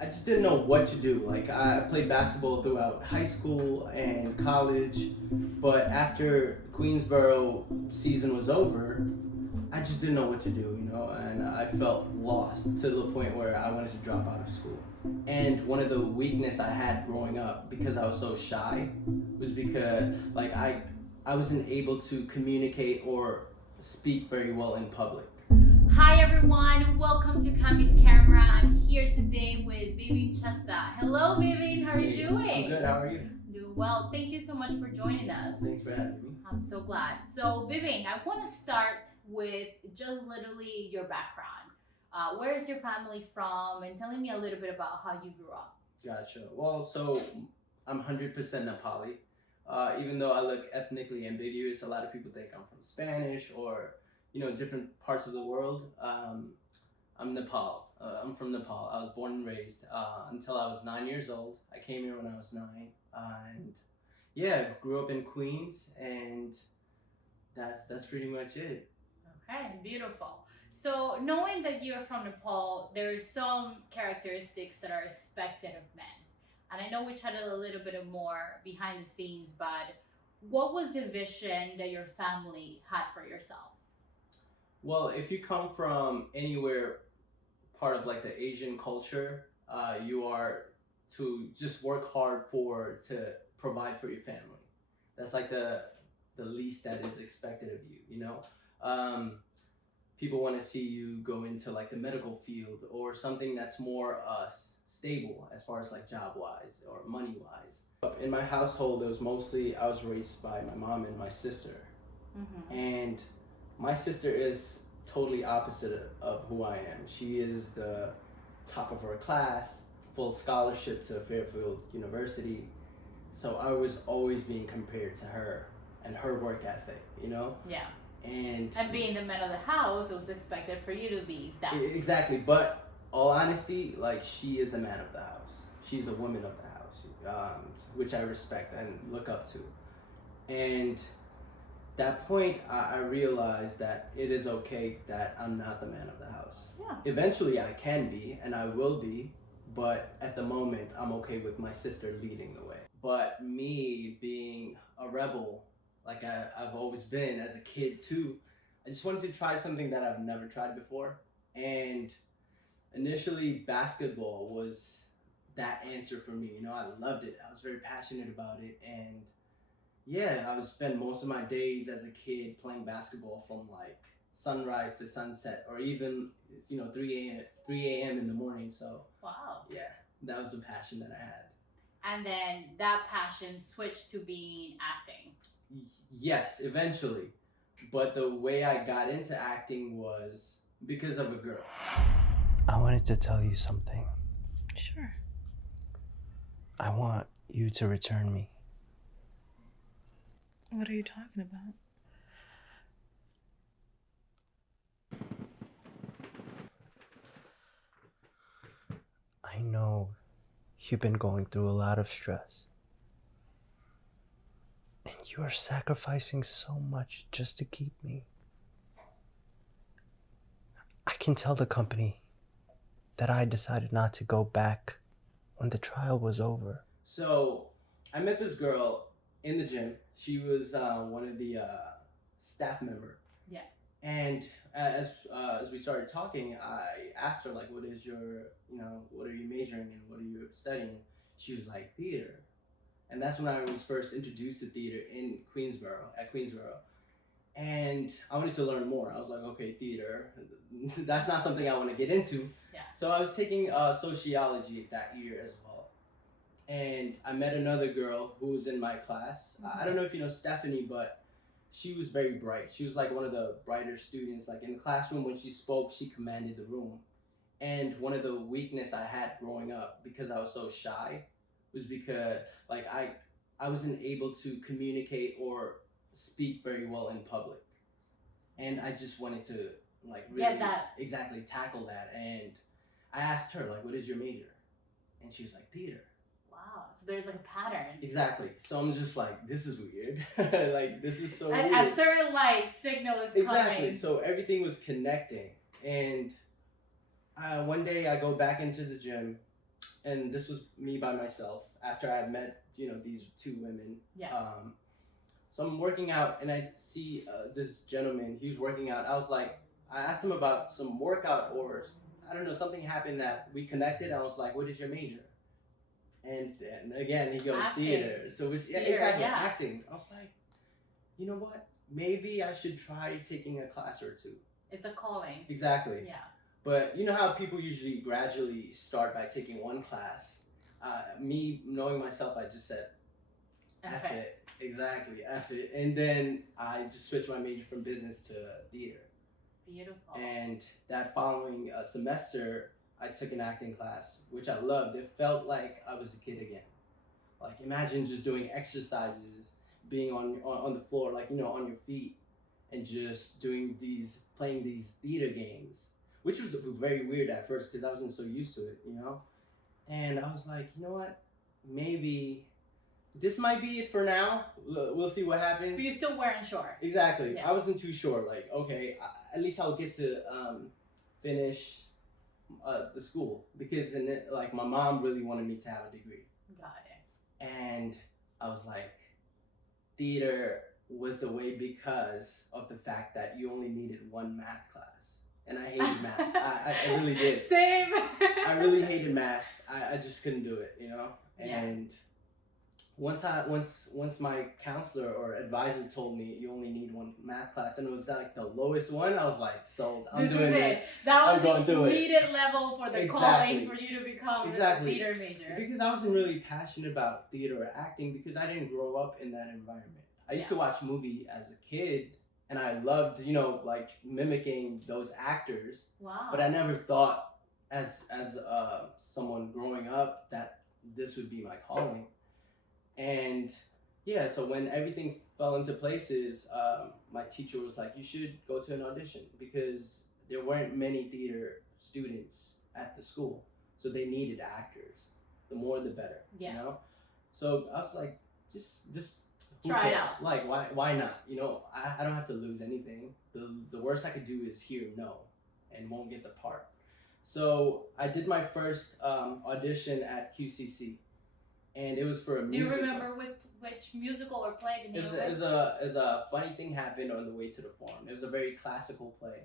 I just didn't know what to do. Like I played basketball throughout high school and college, but after Queensboro season was over, I just didn't know what to do, and I felt lost to the point where I wanted to drop out of school. And one of the weakness I had growing up because I was so shy was because like I wasn't able to communicate or speak very well in public. Hi everyone, welcome to Cami's camera. I'm here today with Bibin Shrestha. Hello Bibin, how are you doing? I'm good, how are you? Doing well. Thank you so much for joining us. Thanks for having me. I'm so glad. So Bibin, I want to start with just literally your background. Where is your family from, and telling me a little bit about how you grew up. Gotcha. Well, so I'm 100% Nepali. Even though I look ethnically ambiguous, a lot of people think I'm from Spanish or different parts of the world. I'm Nepal. I'm from Nepal. I was born and raised until I was 9 years old. I came here when I was 9, and yeah, grew up in Queens, and that's pretty much it. Okay, beautiful. So knowing that you're from Nepal, there's some characteristics that are expected of men. And I know we chatted a little bit more behind the scenes, but what was the vision that your family had for yourself? Well, if you come from anywhere part of like the Asian culture, you are to just work hard to provide for your family. That's like the least that is expected of you. People want to see you go into like the medical field or something that's more stable as far as like job wise or money wise. In my household, it was mostly I was raised by my mom and my sister, and my sister is totally opposite of who I am. She is the top of her class, full scholarship to Fairfield University. So I was always being compared to her and her work ethic, Yeah. And being the man of the house, it was expected for you to be that. Exactly, but all honesty, like she is the man of the house. She's the woman of the house, which I respect and look up to. And that point, I realized that it is okay that I'm not the man of the house. Yeah. Eventually, I can be, and I will be, but at the moment, I'm okay with my sister leading the way. But me being a rebel, like I've always been as a kid too, I just wanted to try something that I've never tried before. And initially, basketball was that answer for me. I loved it. I was very passionate about it, and yeah, I would spend most of my days as a kid playing basketball from like sunrise to sunset, or even 3 a.m. in the morning. So Wow. yeah, that was the passion that I had. And then that passion switched to being acting. Yes, eventually, but the way I got into acting was because of a girl. I wanted to tell you something. Sure. I want you to return me. What are you talking about? I know you've been going through a lot of stress. And you are sacrificing so much just to keep me. I can tell the company that I decided not to go back when the trial was over. So I met this girl in the gym. She was one of the staff member. Yeah. And as we started talking, I asked her like, what are you majoring in? What are you studying? She was like, theater. And that's when I was first introduced to theater at Queensboro. And I wanted to learn more. I was like, okay, theater, that's not something I want to get into. Yeah. So I was taking sociology that year as well. And I met another girl who was in my class. I don't know if you know Stephanie, but she was very bright. She was like one of the brighter students. Like in the classroom, when she spoke, she commanded the room. And one of the weakness I had growing up, because I was so shy, was because like I wasn't able to communicate or speak very well in public. And I just wanted to like really Get that. Exactly tackle that. And I asked her like, what is your major? And she was like, theater. Wow. So there's like a pattern. Exactly. So I'm just like, this is weird. Like this is so A weird. certain light signal is Exactly. coming. So everything was connecting. And one day I go back into the gym and this was me by myself after I met these two women. Yeah. So I'm working out, and I see this gentleman. He was working out. I asked him about some workout, or I don't know, something happened that we connected. I was like, "What is your major?" And again, he goes Acting. theater. So it's Theater, exactly yeah. acting. I was like, you know what? Maybe I should try taking a class or two. It's a calling. Exactly. Yeah. But you know how people usually gradually start by taking one class. Me knowing myself, I just said, F Okay. it. Exactly, F it. And then I just switched my major from business to theater. Beautiful. And that following semester, I took an acting class, which I loved. It felt like I was a kid again. Like, imagine just doing exercises, being on the floor, like, on your feet, and just playing these theater games, which was very weird at first because I wasn't so used to it, And I was like, you know what? Maybe this might be it for now. We'll see what happens. But you still weren't sure. Exactly. Yeah. I wasn't too sure. Like, okay, at least I'll get to finish the school because my mom really wanted me to have a degree. Got it. And I was like, theater was the way because of the fact that you only needed one math class. And I hated math. I really did. Same. I really hated math. I just couldn't do it, Yeah. And once my counselor or advisor told me you only need one math class, and it was like the lowest one, I was like, sold. I'm doing this. That I'm was going the through it. needed level for the Exactly. calling for you to become Exactly. a theater major. Because I wasn't really passionate about theater or acting because I didn't grow up in that environment. I used to watch movie as a kid, and I loved, like mimicking those actors. Wow. But I never thought, as someone growing up, that this would be my calling. And yeah, so when everything fell into places, my teacher was like, you should go to an audition because there weren't many theater students at the school. So they needed actors. The more, the better. Yeah. So I was like, just who Try it cares? out. Like, why not? I don't have to lose anything. The worst I could do is hear no and won't get the part. So I did my first audition at QCC, and it was for a Do you musical. remember which musical or play the name of It was a funny thing happened on the way to the farm. It was a very classical play,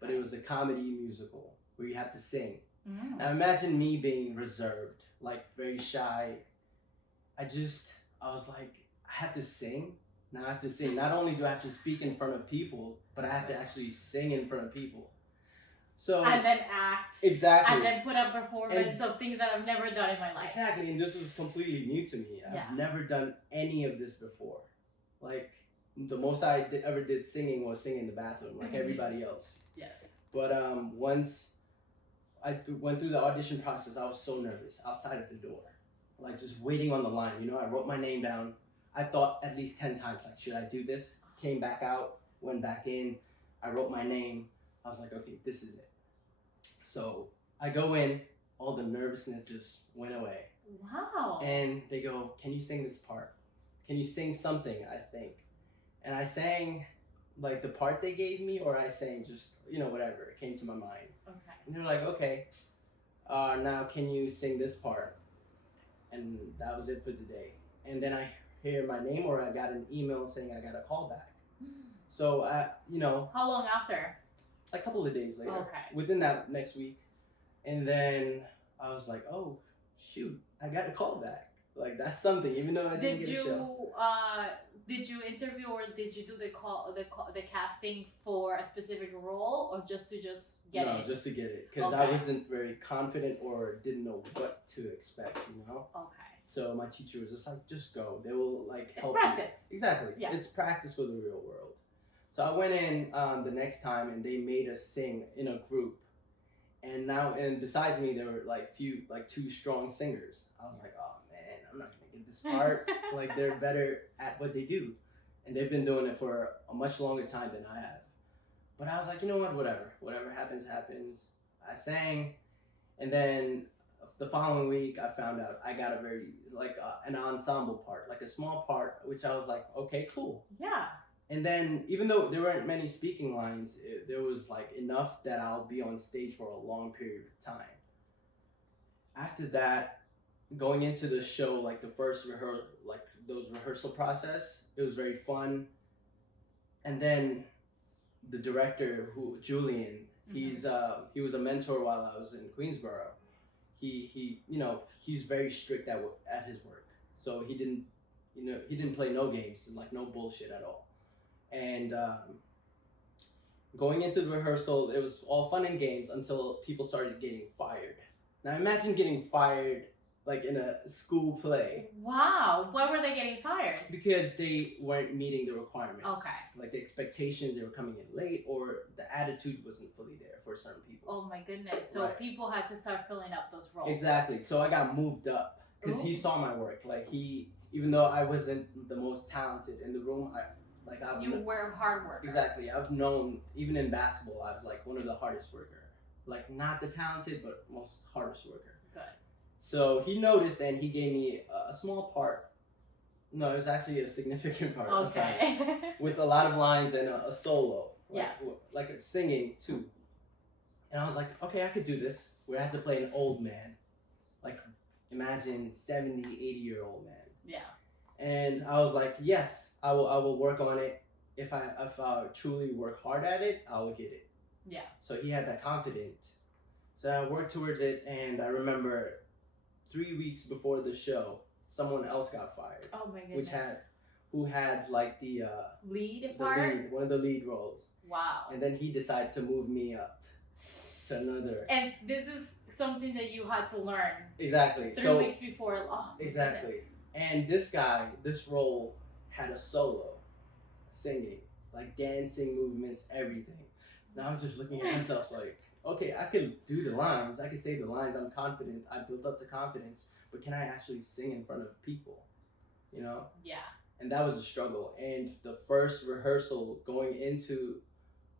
but it was a comedy musical where you have to sing. Mm. Now imagine me being reserved, like very shy. I was like, I have to sing. Now I have to sing. Not only do I have to speak in front of people, but I have to actually sing in front of people. So And then act. exactly. And then put up performance of things that I've never done in my life. Exactly, and this was completely new to me. Yeah. I've never done any of this before. Like, the most I ever did singing was sing in the bathroom, like everybody else. Yes. But once I went through the audition process, I was so nervous outside of the door, like just waiting on the line. I wrote my name down. I thought at least 10 times, like, should I do this? Came back out, went back in. I wrote my name. I was like, okay, this is it. So I go in, all the nervousness just went away. Wow. And they go, can you sing this part? Can you sing something, I think? And I sang like the part they gave me, or I sang just, whatever. It came to my mind. Okay. And they're like, okay, now can you sing this part? And that was it for the day. And then I hear my name, or I got an email saying I got a call back. So, How long after? a couple of days later, Okay. within that next week. And then I was like, oh, shoot, I got a call back. Like, that's something, even though I didn't Did get a show. did you interview or did you do the casting for a specific role or just to get No, it? just to get it. Because I Okay. wasn't very confident or didn't know what to expect, Okay. So my teacher was just like, just go. They will, like, It's help practice. you. Exactly. Yeah. It's practice for the real world. So I went in the next time, and they made us sing in a group. And besides me, there were two strong singers. I was like, oh man, I'm not gonna get this part. Like, they're better at what they do, and they've been doing it for a much longer time than I have. But I was like, you know what, whatever happens, happens. I sang, and then the following week I found out I got a very an ensemble part, like a small part, which I was like, okay, cool. Yeah. And then, even though there weren't many speaking lines, there was enough that I'll be on stage for a long period of time. after that, going into the show, like the first rehearsal process, it was very fun. And then the director, Julian, he was a mentor while I was in Queensborough. He's very strict at his work. So he didn't play no games, like no bullshit at all. And going into the rehearsal, it was all fun and games until people started getting fired. Now imagine getting fired like in a school play. Wow. Why were they getting fired? Because they weren't meeting the requirements. Okay. Like the expectations, they were coming in late, or the attitude wasn't fully there for certain people. Oh my goodness. So Right. people had to start filling up those roles. Exactly. So I got moved up because he saw my work. Like even though I wasn't the most talented in the room, You were a hard worker. Exactly. I've known, even in basketball, I was like one of the hardest worker. Like not the talented, but most hardest worker. Good. So he noticed and he gave me a small part. No, it was actually a significant part. Okay. With a lot of lines and a solo. Yeah. Like a singing too. And I was like, okay, I could do this. We had to play an old man. Like imagine 70, 80-year-old man. Yeah. And I was like, yes, I will work on it. If I truly work hard at it, I will get it. Yeah. So he had that confidence. So I worked towards it, and I remember 3 weeks before the show, someone else got fired. Oh my goodness. Who had like the part? one of the lead roles. Wow. And then he decided to move me up to another. And this is something that you had to learn. Exactly. 3 weeks before. Oh, exactly. Goodness. And this role had a solo, singing, like dancing movements, everything. Now I'm just looking at myself like, okay, I could do the lines, I could say the lines, I'm confident, I built up the confidence, but can I actually sing in front of people? You know? Yeah. And that was a struggle. And the first rehearsal going into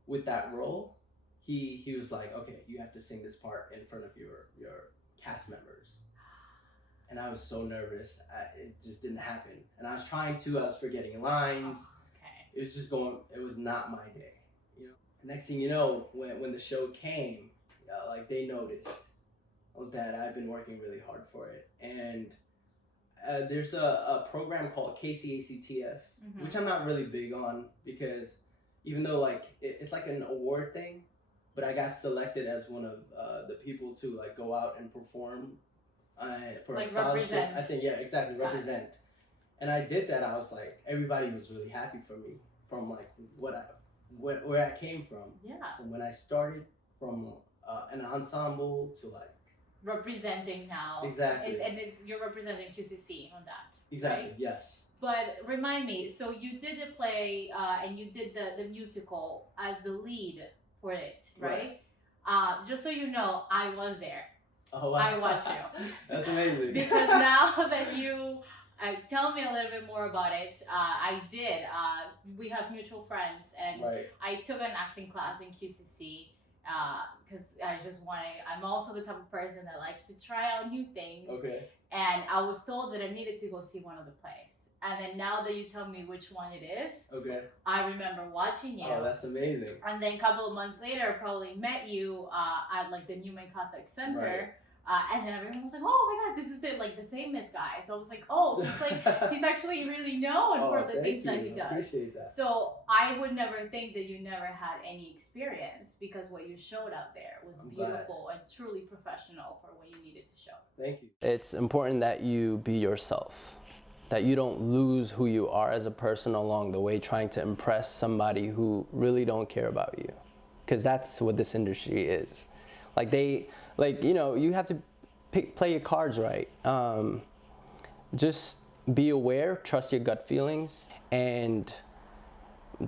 with that role, he was like, okay, you have to sing this part in front of your cast members. And I was so nervous. It just didn't happen. And I was forgetting lines. Okay. It was just it was not my day. You know. Next thing you know, when the show came, like they noticed that I've been working really hard for it. And there's a program called KCACTF, which I'm not really big on because even though like it's like an award thing, but I got selected as one of the people to like go out and perform for like a scholarship. Represent. I think, yeah, exactly, represent. And I did that. I was like, everybody was really happy for me from like where I came from. Yeah. From when I started from an ensemble to like representing now. Exactly. And you're representing QCC on that. Exactly. Right? Yes. But remind me, so you did the play and you did the musical as the lead for it, right? Just so you know, I was there. Oh, wow. I watch you. That's amazing. Because now that you tell me a little bit more about it, I did. We have mutual friends, and I took an acting class in QCC because I'm also the type of person that likes to try out new things. Okay. And I was told that I needed to go see one of the plays. And then now that you tell me which one it is, okay, I remember watching you. Oh, that's amazing. And then a couple of months later, probably met you at like the Newman Catholic Center. Right. And then everyone was like, "Oh my God, this is the famous guy." So I was like, "Oh, he's actually really known for the things that he does." I appreciate that. So I would never think that you never had any experience because what you showed out there was beautiful and truly professional for what you needed to show. Thank you. It's important that you be yourself, that you don't lose who you are as a person along the way trying to impress somebody who really don't care about you, because that's what this industry is. You have to play your cards right. Just be aware, trust your gut feelings, and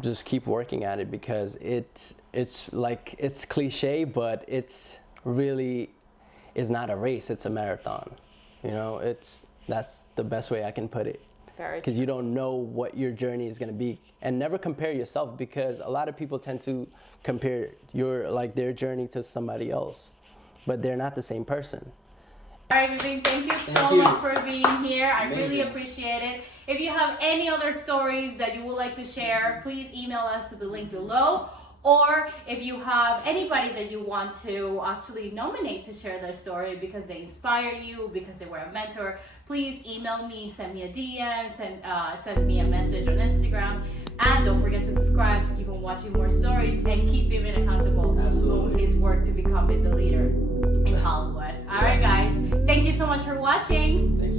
just keep working at it, because it's cliche, but it's really is not a race, it's a marathon. That's the best way I can put it. Because you don't know what your journey is going to be. And never compare yourself, because a lot of people tend to compare their journey to somebody else, but they're not the same person. All right, Bibin, thank you so much for being here. I really appreciate it. If you have any other stories that you would like to share, please email us to the link below, Or if you have anybody that you want to actually nominate to share their story because they inspired you, because they were a mentor, please email me, send me a DM, send me a message on Instagram. And don't forget to subscribe to keep on watching more stories and keep Bibin accountable on his work to become the leader in Hollywood. All right, guys. Thank you so much for watching.